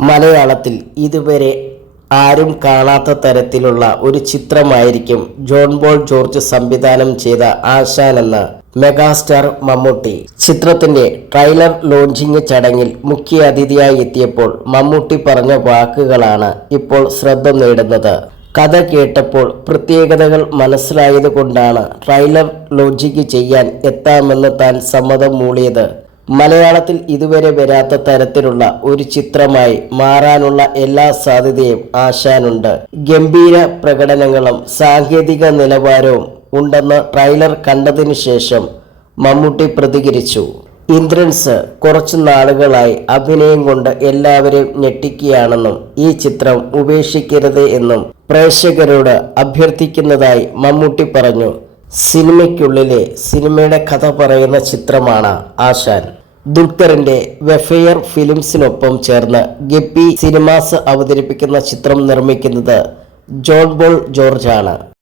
മലയാളത്തിൽ ഇതുവരെ ആരും കാണാത്ത തരത്തിലുള്ള ഒരു ചിത്രമായിരിക്കും ജോൺ പോൾ ജോർജ് സംവിധാനം ചെയ്ത ആശാൻ എന്ന മെഗാസ്റ്റാർ മമ്മൂട്ടി. ചിത്രത്തിന്റെ ട്രെയിലർ ലോഞ്ചിങ് ചടങ്ങിൽ മുഖ്യ അതിഥിയായി എത്തിയപ്പോൾ മമ്മൂട്ടി പറഞ്ഞ വാക്കുകളാണ് ഇപ്പോൾ ശ്രദ്ധ നേടുന്നത്. കഥ കേട്ടപ്പോൾ പ്രത്യേകതകൾ മനസ്സിലായതുകൊണ്ടാണ് ട്രെയിലർ ലോഞ്ചിങ് ചെയ്യാൻ എത്താമെന്ന് താൻ സമ്മതം മൂളിയത്. മലയാളത്തിൽ ഇതുവരെ വരാത്ത തരത്തിലുള്ള ഒരു ചിത്രമായി മാറാനുള്ള എല്ലാ സാധ്യതയും ആശാനുണ്ട്. ഗംഭീര പ്രകടനങ്ങളും സാങ്കേതിക നിലവാരവും ഉണ്ടെന്ന് ട്രെയിലർ കണ്ടതിനു ശേഷം മമ്മൂട്ടി പ്രതികരിച്ചു. ഇന്ദ്രൻസ് കുറച്ചു നാളുകളായി അഭിനയം കൊണ്ട് എല്ലാവരെയും ഞെട്ടിക്കുകയാണെന്നും ഈ ചിത്രം ഉപേക്ഷിക്കരുത് എന്നും പ്രേക്ഷകരോട് അഭ്യർത്ഥിക്കുന്നതായി മമ്മൂട്ടി പറഞ്ഞു. സിനിമയ്ക്കുള്ളിലെ സിനിമയുടെ കഥ പറയുന്ന ചിത്രമാണ് ആശാൻ. ദുൽഖറിന്റെ വെഫെയർ ഫിലിംസിനൊപ്പം ചേർന്ന് ഗപ്പി സിനിമാസ് അവതരിപ്പിക്കുന്ന ചിത്രം നിർമ്മിക്കുന്നത് ജോൺ പോൾ ജോർജ് ആണ്.